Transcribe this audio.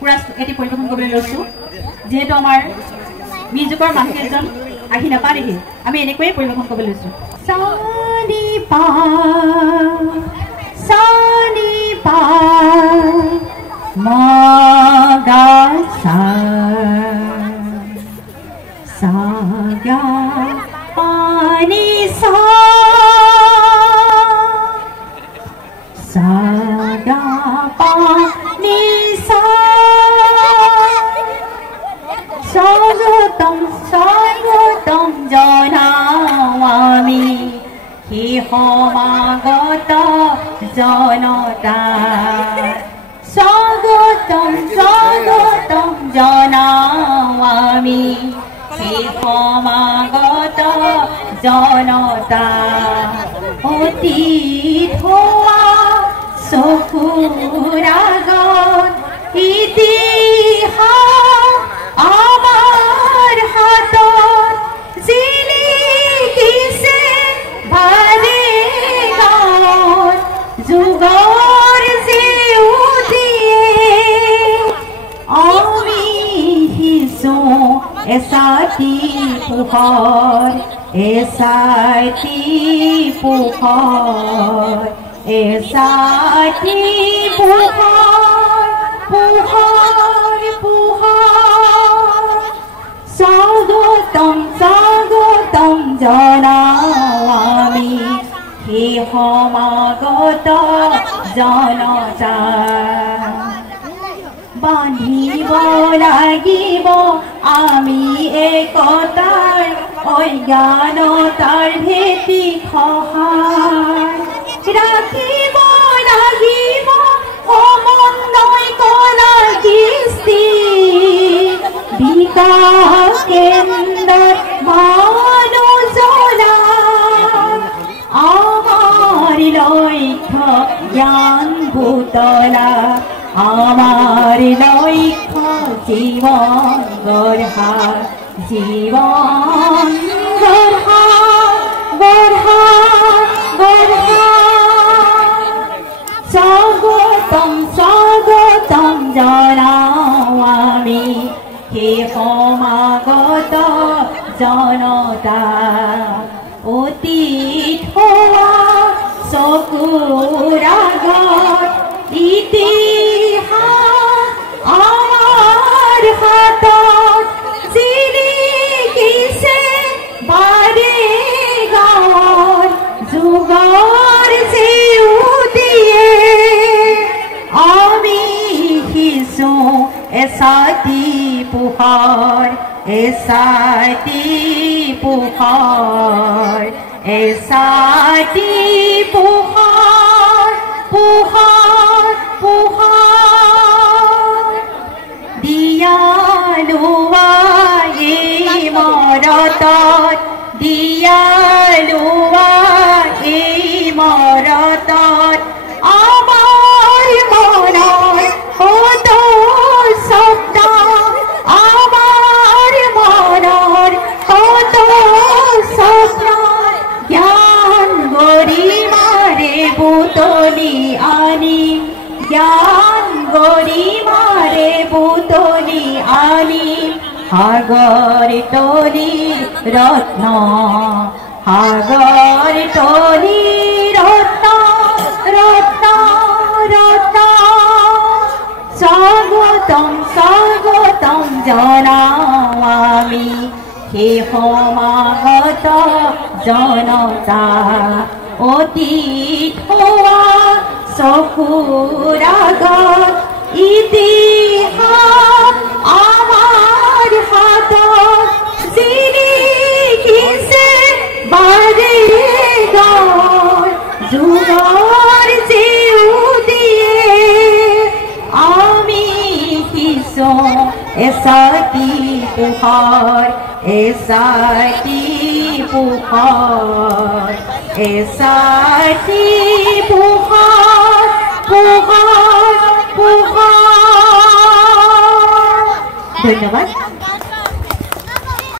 Chorus এটি পৰিৱেশন কৰিবলৈ লৈছোঁ যেহেতু আমাৰ মিউজিকৰ মানুহকেইজন আহি নাপালেহি আমি এনেকৈয়ে পৰিৱেশন কৰিবলৈ লৈছোঁ সানি পা মা গা সা গা পানি সা গা পানি সা স্বাগতম জনামি হি সমাগত জনতা স্বাগতম জনামি হি সমাগত জনতা অতীত হোৱা চকুৰ আগত ইতিহাস আমাৰ হাতত জিলিকিছে ভালে গাঁৱত যুগৰ জেউতিয়ে আমি হিছো এছাতি পোহৰ এছাতি পোহৰ এছাতি পোহৰ পোহৰ পোহৰ স্বাগতম জনামি হে সমাগত জনতা বান্ধিব লাগিব আমি একতাৰ অজ্ঞানতাৰ ভেটি সহায় ৰাখিব লাগিব সমন্বয় কলা কৃষ্টি বিকাশ কেন্দ্ৰত মানুহজনা আমাৰ লক্ষ্য জ্ঞান বুতলা আমাৰ লক্ষ্য জীৱন গঢ়া জীৱন গঢ়া গঢ়া গঢ়া স্বাগতম জনাও আমি হে সমাগত জনতা অতীত হোৱা চকুৰ আগত ইতিহাস আমাৰ হাতত জিলিকিছে বাৰে গাঁৱত যুগৰ জেউতিয়ে আমি হিছো এছাতি পোহৰ এছাতি পোহৰ এছাতি পোহৰ পোহৰ পোহৰ দিয়ালোৱা এই মৰতত দিয়ালোৱা এই মৰতত আমাৰ মনৰ কত শব্দ আমাৰ মনৰ কত স্বপ্ন জ্ঞান গৰিমাৰে বুটলি আনিম জ্ঞান গৰিমাৰে বুটলি আনিম সাগৰ তলিৰ ৰত্ন সাগৰ তলিৰ ৰত্ন ৰত্ন ৰত্ন স্বাগতম জনাও আমি হে সমাগত জনতা অতীত হোৱা চকুৰ আগত ইতিহাস আমাৰ হাতত জিলিকিছে বাৰে গাঁৱত যুগৰ জেউতিয়ে আমি হিছো এছাতি পোহৰ এছাতি পোহৰ এছাতি পোহৰ পোহৰ পোহৰ ধন্যবাদ।